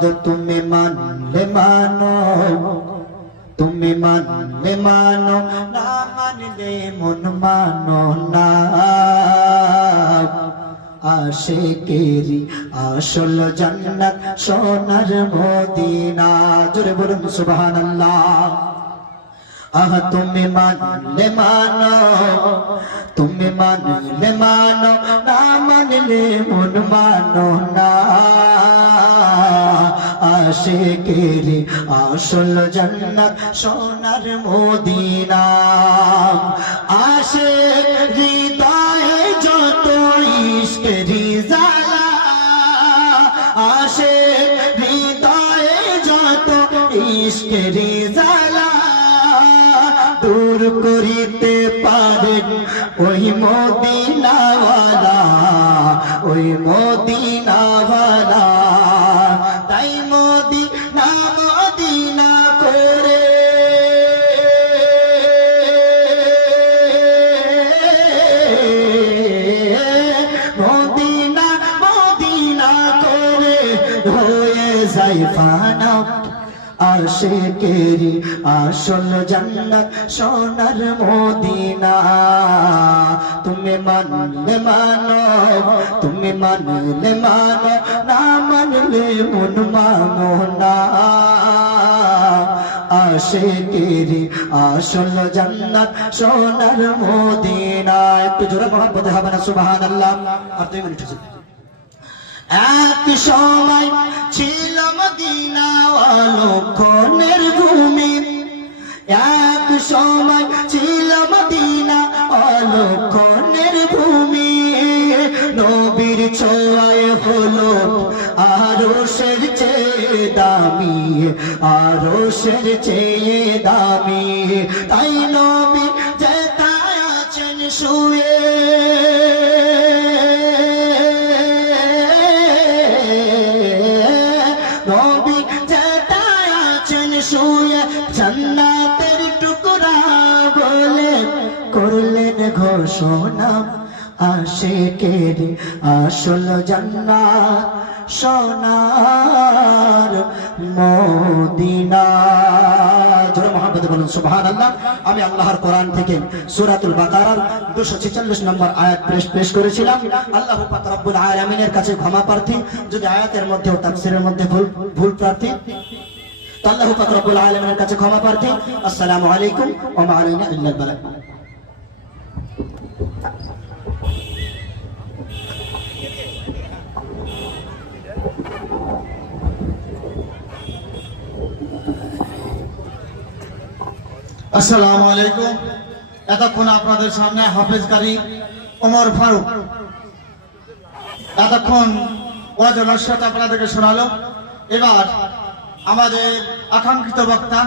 মোহাম্মদ তুমি মানলে মানো তুমি মানলে মানো না মানলে মন মানো না আশেকেরি আসল জান্নাত সোনার মদিনা জোরে বলুন সুবহানাল্লাহ আহ তুমি মানলে মানো তুমি মানলে মানো না মানলে মন মানো না আশেকেরি আসল জান্নাত সোনার মদিনা। যত ইশকেরি জালা হৃদয়ে যত ইশকেরি জালা দূর করিতে পারেন ওই মদিনাওয়ালা ওই মদিনাওয়ালা। যাই ফানা আশেকেরি আসল জান্নাত সোনার মদিনা। তুমি মানলে মানো তুমি মানলে মানো না মানলে মন মানো না আশেকেরি আসল জান্নাত সোনার মদিনা। একটু জোরে হবে না আর দুই মিনিট এক সময় ছিল মদিনা অলক্ষণের ভূমি। এক সময় ছিল মদিনা অলক্ষণের ভূমি। নবীর ছোঁয়ায় হলো আরও সের চেয়ে দামি আরও সের চেয়ে দামি। তাই নবী যেতায় আছেন শুয়ে জান্নাতের টুকরা বলে করলেন ঘোষণা। আশেকের আসল জান্নাত সোনার মদিনা। আমি আল্লাহর কোরআন থেকে সূরাতুল বাকারার 246 নম্বর আয়াত পেশ পেশ করেছিলাম। আল্লাহ পাক রব্বুল আলামিনের কাছে ক্ষমা প্রার্থী। যদি আয়াতের মধ্যে ও তাফসীরের মধ্যে ভুল ভুল প্রার্থী তো আল্লাহ পাক রব্বুল আলামিনের কাছে ক্ষমা প্রার্থী। আসসালামু আলাইকুম ওয়া মা আলাইনা ইল্লাল বালাগ আসসালামু আলাইকুম। এতক্ষণ আপনাদের সামনে হাফেজকারী ওমর ফারুক। এতক্ষণ ওয়াজ নস্যত আপনাদেরকে শোনালো। এবার আমাদের আকাঙ্ক্ষিত বক্তা